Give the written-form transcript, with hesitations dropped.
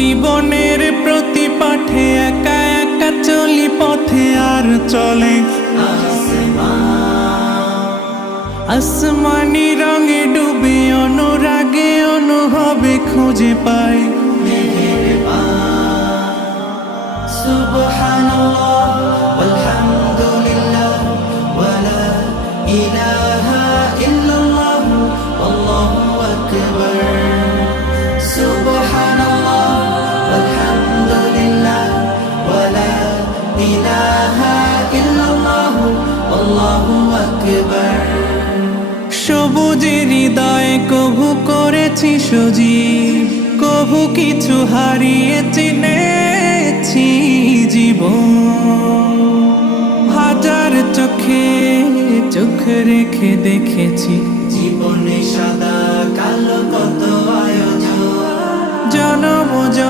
জীবনের প্রতি পাঠে একা একা চলি পথে আর চলে আসমানি রঙে ডুবে অনুরাগে অনুভবে খুঁজে পাই সুবহানাল্লাহ ওয়ালহামদুলিল্লাহ ওয়ালা ইলাহা ইল্লাল্লাহ আল্লাহু আকবার সুবহানাল্লাহ ওয়ালহামদুলিল্লাহ ওয়ালা ইলাহা ইল্লাল্লাহ আল্লাহু আকবার সবুজের হৃদয়ে কভু করেছি সজীব কভু কিছু হারিয়ে চিনেছি জীবন হাজার চোখে চোখ রেখে দেখেছি জীবনে সাদা কালো কত আয়োজন জনম